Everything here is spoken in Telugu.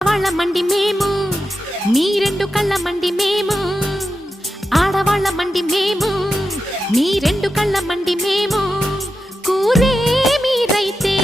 వాళ్ళ మండి మేము మీ రెండు కళ్ళ మండి మేము ఆడవాళ్ళ మండి మేము మీ రెండు కళ్ళ మండి మేము కూరే మీరైతే